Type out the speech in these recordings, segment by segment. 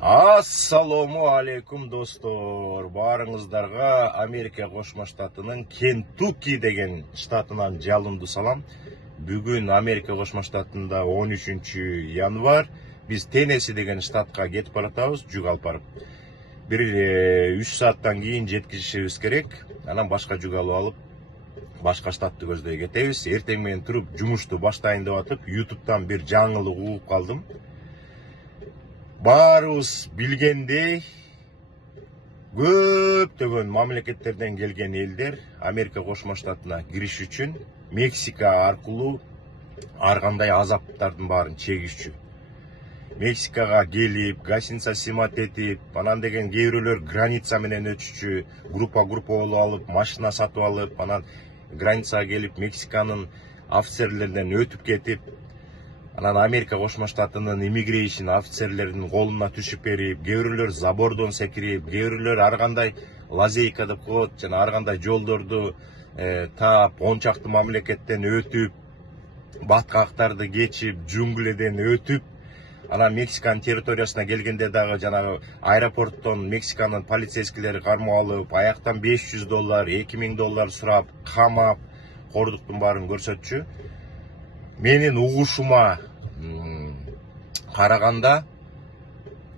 Assalamu алейкум достор. Барыңыздарга Америка Кошмо Штатынын Кентукки деген штатынан жалынды салам. Бүгүн Америка Кошмо Штатында 13 январь биз Теннесси деген штатка кетип баратабыз, жүк алып барып. Бир 3 сааттан кийин жеткизишибиз керек. Анан башка жүк алып башка штатты көздөй кетебиз. Эртең менен туруп жумушту баштайын деп атып, YouTube'дан бир жаңылык угуп калдым. Барыбыз билгендей, көптөгөн мамлекеттерден келген элдер Америка Кошмо Штатына кириш үчүн Мексика аркылуу ар кандай азаптардын баарын чегишчү. Мексикага келип, гостиница снимать этип, анан деген кээ бирөөлөр граница менен өтүшчү, группа болуп алып, машина сатып алып, анан границага келип, Мексиканын офицерлеринен өтүп кетип, анан Америка Кошмо Штатынын иммигрейшн офицерлеринин колуна түшүп берип, кээ бирөөлөр забордон секирип, кээ бирөөлөр ар кандай лазейка деп коет, жана ар кандай жолдорду таап, 10 чакты мамлекеттен өтүп, баткактарды кечип, джунгледен өтүп, анан Мексиканын территориясына келгенде дагы жанагы аэропорттон Мексиканын полицейскилери кармап алып, аяктан $500, $2000 сурап, камап, кордуктун баарын көрсөтчү. Менин угушума караганда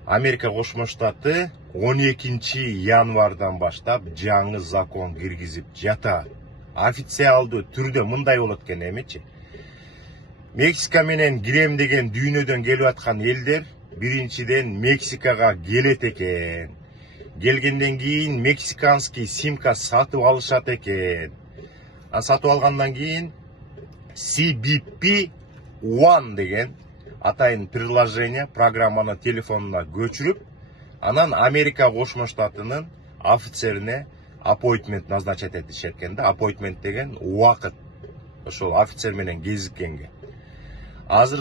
Америка Кошмо Штаты 12 январдан баштап жаңы закон киргизип жата. Официалдуу түрдө мындай болот экен эмечи. Мексика менен кирем деген дүйнөдөн келип аткан элдер биринчиден Мексикага келет экен. Келгенден кийин мексиканский симка сатып алышат экен. Сатып алгандан кийин CBP One деген атайын приложение, программаны телефонуна көчүрүп, анан Америка Кошмо Штатынын офицерине appointment назначать этишет экен да. Appointment деген убакыт. Ошол офицер менен кезиккенге. Азыр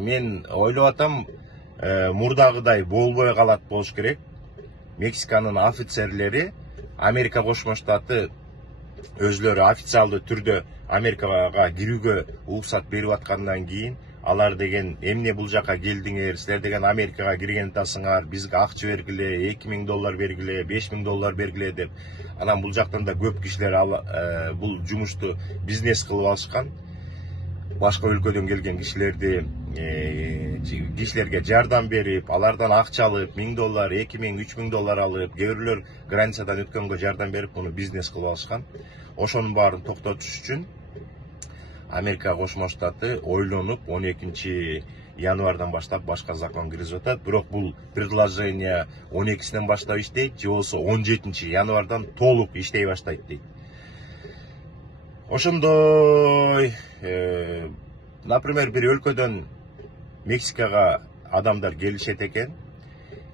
мен ойлоп атам, мурдагыдай болбой калат болуш керек. Мексиканын офицерлери Америка Кошмо Штаты өзлөрү официалдуу түрдө Америкага кирүүгө уруксат берип аткандан кийин, алар деген эмне бул жака келдиңер, силер деген Америкага кирген атасыңар, бизге акча бергиле, $2000 бергиле, $5000 бергиле деп. Анан бул жактан да көп кишилер бул жумушту бизнес кылып алышкан. Башка өлкөдөн келген кишилерге жардам берип, алардан акча алып, $1000, $2000, $3000 алып, кээ бирөөлөр границадан өткөнгө жардам берип, муну бизнес кылып алышкан. Ошонун баарын токтотуш үчүн Америка Кошмо Штаты ойлонуп 12 январдан баштап башка закон киргизип атат. Бирок бул предложение 12-синен баштап иштейт, же болсо 17 январдан толук иштей баштайт дейт. Ошондой, например, бир өлкөдөн Мексикага адамдар келишет экен.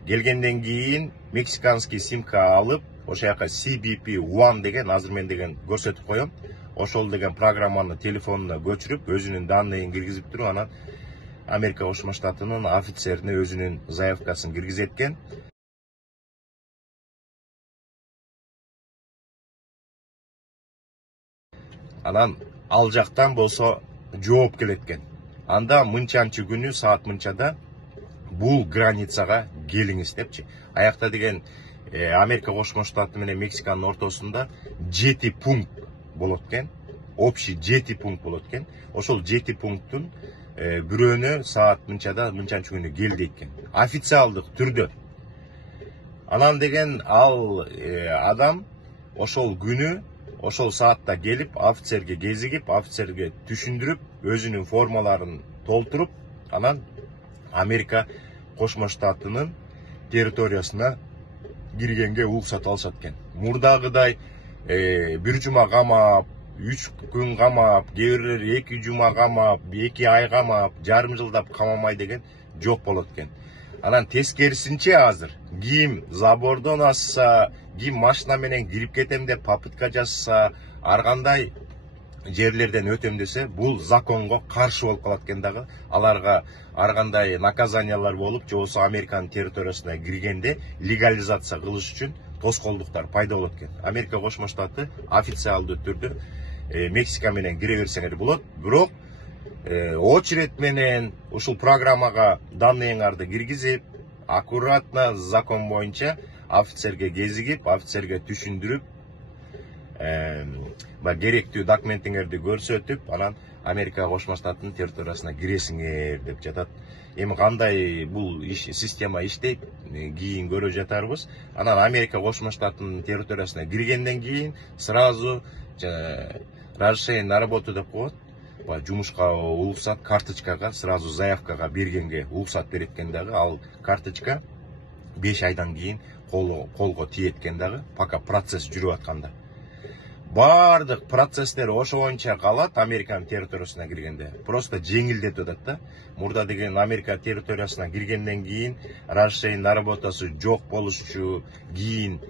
Келгенден кийин мексиканский симка алып, ошол жака CBP One деген, азыр мен деген көрсөтүп коем. Ошол деген программаны телефонуна көчүрүп, өзүнүн данныйын киргизип туруп, анан Америка Кошмо Штатынын офицерине өзүнүн заявкасын киргизет экен. Анан ал жактан болсо жооп келет экен. Анда мынчанчы күнү саат мынчада бул границага келиңиз депчи. Аякта деген Америка Кошмо Штаты менен Мексиканын ортосунда 7 пункт болот экен. Общий 7 пункт болот экен. Ошол 7 пункттун бирөөнө саат мынчада мынчанчы күнү кел дейт экен. Официалдык түрдө. Анан деген ал адам ошол күнү, ошол саатта келип, офицерге кезигип, офицерге түшүндүрүп, өзүнүн формаларын толтуруп, анан Америка Кошмо Штатынын территориясына киргенге уруксат алышат экен. Мурдагыдай бир жума камап, 3 күн камап, кээ бирөөлөр 2 жума камап, 2 ай камап, жарым жылдап камамай деген жок болот экен. Анан тескерисинче азыр ким забордон асса, ким машина менен кирип кетем деп попытка жасаса, ар кандай жерлерден өтөм десе, бул законго каршы болуп калат экен дагы. Аларга ар кандай наказаниялар болуп, же болсо Американын территориясына киргенде легализация кылыш үчүн тоскоолдуктар пайда болот экен. Америка Кошмо Штаты официалдуу түрдө Мексика менен кире берсеңер болот, бирок очередь менен ушул программага данныйыңарды киргизип, аккуратно закон боюнча офицерге кезигип, офицерге түшүндүрүп, керектүү документиңерди көрсөтүп, анан Америка Кошмо Штаттын территориясына киресиңер деп жатат. Эми кандай бул система иштейт, кийин көрө жатарбыз. Анан Америка Кошмо Штаттын территориясына киргенден кийин сразу разрешение на работу деп коет. Жумушка уруксат карточкага, сразу заявкага бергенге уруксат берет экен дагы. Ал карточка 5 айдан кийин колго тиет экен дагы, пока процесс жүрүп атканда. Бардык процесстер ошо боюнча калат Американын территориясына киргенде. Просто жеңилдетип атат да. Мурда деген Америка территориясына киргенден кийин разрешение на работасы жок болушчу, кийин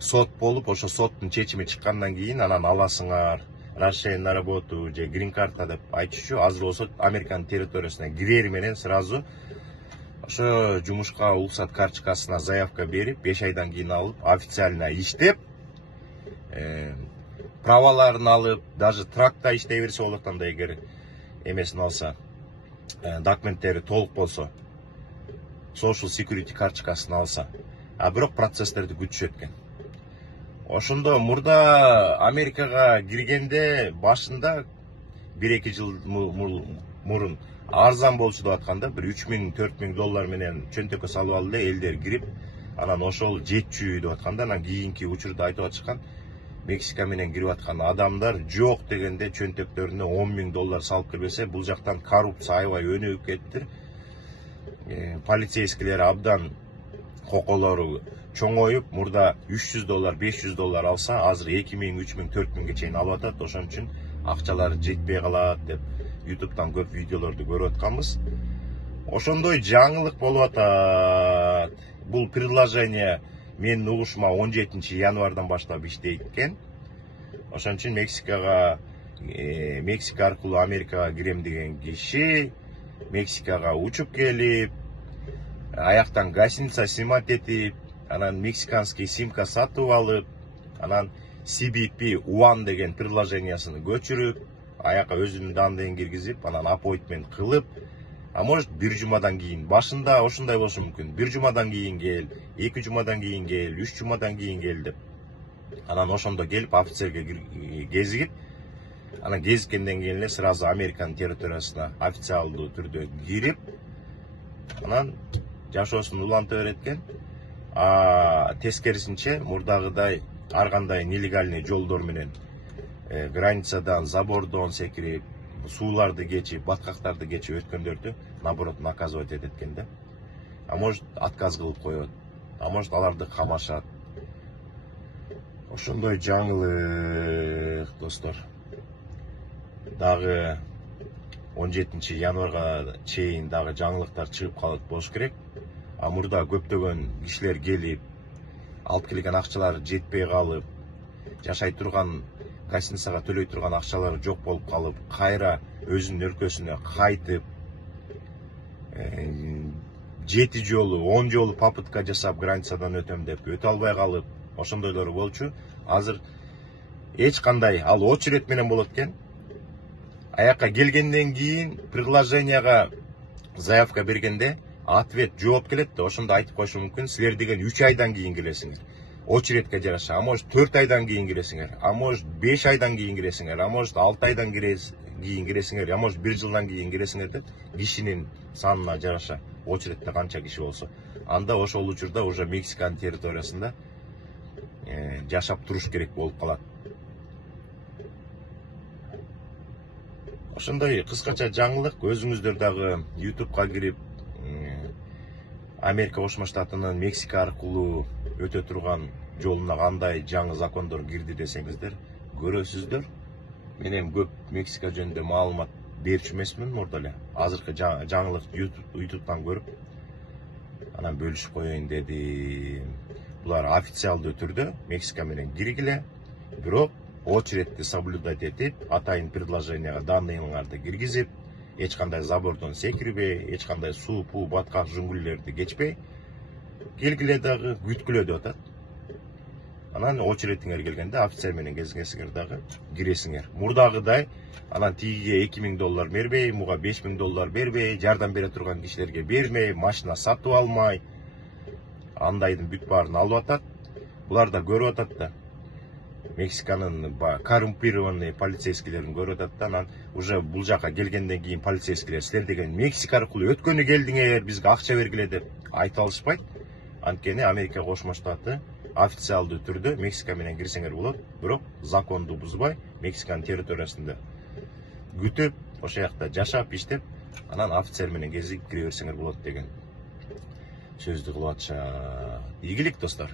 сот болуп, ошо соттун чечими чыккандан кийин анан аласыңар разрешение на работу же грин карта деп айтышчу. Азыр болсо Американын территориясына кирери менен сразу ошо жумушка уруксат карточкасына заявка берип, 5 айдан кийин алып, официально иштеп, праваларын алып, даже тракта иштей берсе болот анда эгер эмесин алса, документтери толук болсо, social security карточкасын алса. А бирок процесстерди күтүшөт экен. Ошондо мурда Америкага киргенде башында 1-2 жыл мурун арзан болчу деп атканда, бир 3000-4000 доллар менен чөнтөккө салып алды элдер кирип, анан ошол жетчү деп атканда, анан кийинки учурда айтып атышкан Мексика менен кирип аткан адамдар жок дегенде чөнтөктөрүнө 10.000 доллар салып кирбесе, бул жактан коррупция аябай өнүгүп кеттир. Полицейскилер абдан коколору чоңоюп, мурда 300 доллар, 500 доллар алса, азыр 2000, 3000, 4000ге чейин алып атат. Ошон үчүн акчалары жетпей калат деп YouTube'дан көп видеолорду көрүп атканбыз. Ошондой жаңылык болуп атат. Бул предложение менин угушума 17 январдан баштап иштейт экен. Ошон үчүн Мексика аркылуу Америкага кирем деген киши Мексикага учуп келип, аяктан гостиница снимать этип, анан мексиканский симка сатып алып, анан CBP-1 деген предложениясын көчүрүп, аяка өзүнүн данныйын киргизип, анан аппоинтмент кылып, а может бир жумадан кийин, башында ошондой болушу мүмкүн, бир жумадан кийин кел, 2 жумадан кийин кел, 3 жумадан кийин кел деп. Анан ошондо келип офицерге кезигип, анан кезиккенден кийин эле сразу Американын территориясына официалдуу түрдө кирип, анан жашоосун уланта берет экен. Тескерисинче мурдагыдай ар кандай нелегальный жолдор менен границадан, забордон секирип, сууларды кечип, баткактарды кечип өткөндөрдү наоборот наказывать этет экен да. А может отказ кылып коет, а может аларды камашат. Ошондой жаңылык достор. Дагы 17 январга чейин дагы жаңылыктар чыгып калат болуш керек. А мурда көптөгөн кишилер келип, алып келген акчалары жетпей калып, жашай турган гостиницага төлөй турган акчалары жок болуп калып, кайра өзүнүн өлкөсүнө кайтып, 7 жолу, 10 жолу попытка жасап границадан өтөм деп өтө албай калып, ошондойлору болчу. Азыр эч кандай ал очередь менен болот экен. Аяка келгенден кийин предложенияга заявка бергенде ответ жооп келет да, ошондо айтып коюшу мүмкүн, силер деген 3 айдан кийин келесиңер. Очередке жараша, а может 4 айдан кийин киресиңер, а может 5 айдан кийин киресиңер, а может 6 айдан кийин киресиңер, а может 1 жылдан кийин киресиңер деп, кишинин санына жараша, очередте канча киши болсо. Анда ошол учурда уже Мексиканын территориясында жашап туруш керек болуп калат. Ошондой кыскача жаңылык. Өзүңүздөр дагы YouTube'га кирип, Америка Кошмо Штатынын Мексика аркылуу өтө турган жолуна кандай жаңы закондор кирди десеңиздер, көрөсүздөр. Мен эми көп Мексика жөнүндө маалымат берчү эмесмин мурда эле. Азыркы жаңылык YouTube'дан көрүп, анан бөлүшүп коеюн дедим. Булар официалдуу түрдө Мексика менен киргиле, бирок очередти соблюдать этип, атайын предложенияга данныйыңарды киргизип, эч кандай забордон секирбей, эч кандай суу, пуу, баткак, жуңгүлдөрдү кечпей, келгиле дагы күткүлө деп атат. Анан очередиңер келгенде офицер менен кезигесиңер дагы киресиңер. Мурдагыдай анан тигиге 2000 доллар бербей, муга 5000 доллар бербей, жардам бере турган кишилерге бермей, машина сатып алмай, андайдын бүт баарын алып атат. Булар да көрүп атат да. Мексиканын коррумпированный полицейскилерин көрүп атат да. Анан уже бул жака келгенден кийин полицейскилер силер деген Мексика аркылуу өткөнү келдиңер, бизге акча бергиле деп айта алышпайт. Анткени Америка Кошмо Штаты официалдуу түрдө Мексика менен кирсеңер болот, бирок законду бузбай, Мексиканын территориясында күтүп, ошол жакта жашап, иштеп, анан офицер менен кезип кире берсеңер болот деген сөздү кылып атышат. Ийгилик достор.